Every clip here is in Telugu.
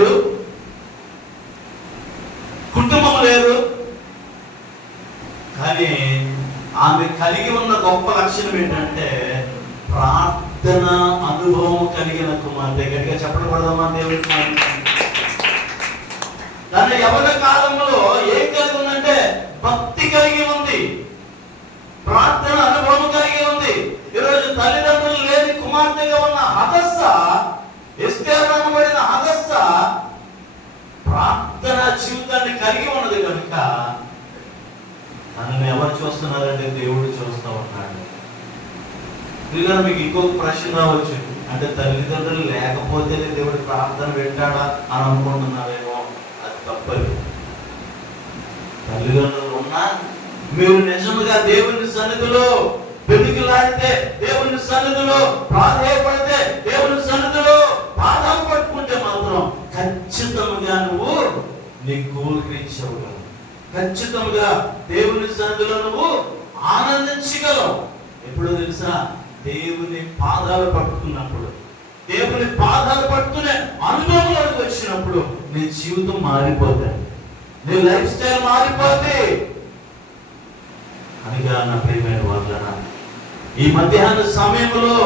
లేరు, కుటుంబం లేరు, కానీ ఆమె కలిగి ఉన్న గొప్ప లక్షణం ఏంటంటే ప్రార్థన అనుభవం కలిగిన కుమార్తె. గట్టిగా చెప్పకూడదమ్మా దేవుడి. తన యవన కాలంలో ఏం కలిగి ఉందంటే భక్తి కలిగి ఉంది, ప్రార్థన అనుభవం కలిగి ఉంది. ఈరోజు తల్లిదండ్రులు లేని కుమార్తెగా ఉన్న హదస్స, ఎస్తేరు అనబడిన హదస్స ప్రార్థన జీవితాన్ని కలిగి ఉన్నది కనుక తనని ఎవరు చూస్తున్నారంటే దేవుడు చూస్తూ ఉన్నాడు. ఇలా మీకు ఇంకొక ప్రశ్న రావచ్చు, అంటే తల్లిదండ్రులు లేకపోతేనే దేవుడు ప్రార్థన వింటాడా అని అనుకుంటున్నారేమో. అది తప్పదు. తల్లిదండ్రులు ఉన్నా మీరు నిజముగా దేవుని సన్నిధిలో వెతుకులాడితే, దేవుని సన్నిధిలో ప్రాధేయపడితే, దేవుని సన్నిధిలో పాదాలు పట్టుకుంటే మాత్రం ఖచ్చితంగా నువ్వు నీ గోల్ రీచ్ అవ్వగలవు. ఖచ్చితంగా దేవుని సన్నిధిలో నువ్వు ఆనందించగలవు. ఎప్పుడో తెలుసా? దేవుని పాదాలు పట్టుకున్నప్పుడు, దేవుని పాదాలు పట్టుకునే అనుభవంలోకి వచ్చినప్పుడు నీ జీవితం మారిపోతుంది, నీ లైఫ్ స్టైల్ మారిపోతే. అనగా నా ప్రియమైన వాళ్ళనా, ఈ మధ్యాహ్న సమయంలో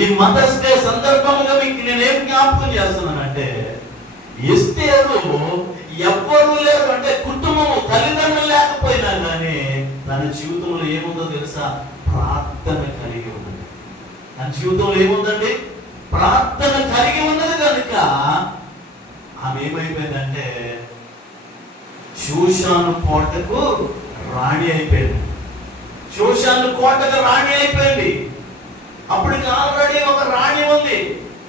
ఈ మదర్స్ డే సందర్భంగా మీకు నేనేం జ్ఞాపకం చేస్తున్నానంటే, ఎస్తేరు ఎవ్వరూ లేరు, అంటే కుటుంబము తల్లిదండ్రులు లేకపోయినా కానీ తన జీవితంలో ఏముందో తెలుసా? ప్రార్థన కలిగి ఉన్నది. తన జీవితంలో ఏముందండి? ప్రార్థన కలిగి ఉన్నది కనుక ఆమె ఏమైపోయిందంటే షూషాను కోటకు రాణి అయిపోయింది. షూషాను కోటకు రాణి అయిపోయింది. అప్పటికి ఆల్రెడీ ఒక రాణి ఉంది,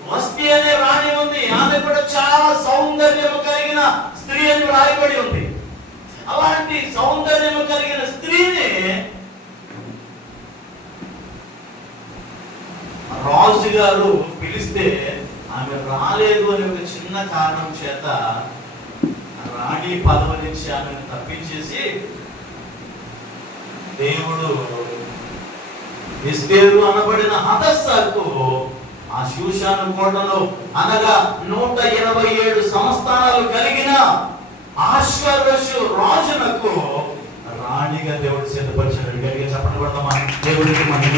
వస్తి అనే రాణి ఉంది. ఆమె కూడా చాలా సౌందర్యము కలిగిన స్త్రీ అని రాయబడి ఉంది. అలాంటి సౌందర్యము కలిగిన స్త్రీని రాజు గారు పిలిస్తే ఆమె రాలేదు అనే ఒక చిన్న కారణం చేత రాణి పదవి నుంచి ఆమెను తప్పించేసి దేవుడు ఎస్తేరు అనబడిన హదస్సకు ఆ షూషాను కోటలో అనగా 187 సంస్థానాలు కలిగిన అహష్వేరోషు రాజునకు రాణిగా దేవుడు సిద్ధపరిచాడు. గట్టిగా చెప్పడం పడతామా? దేవుడికి మహిమ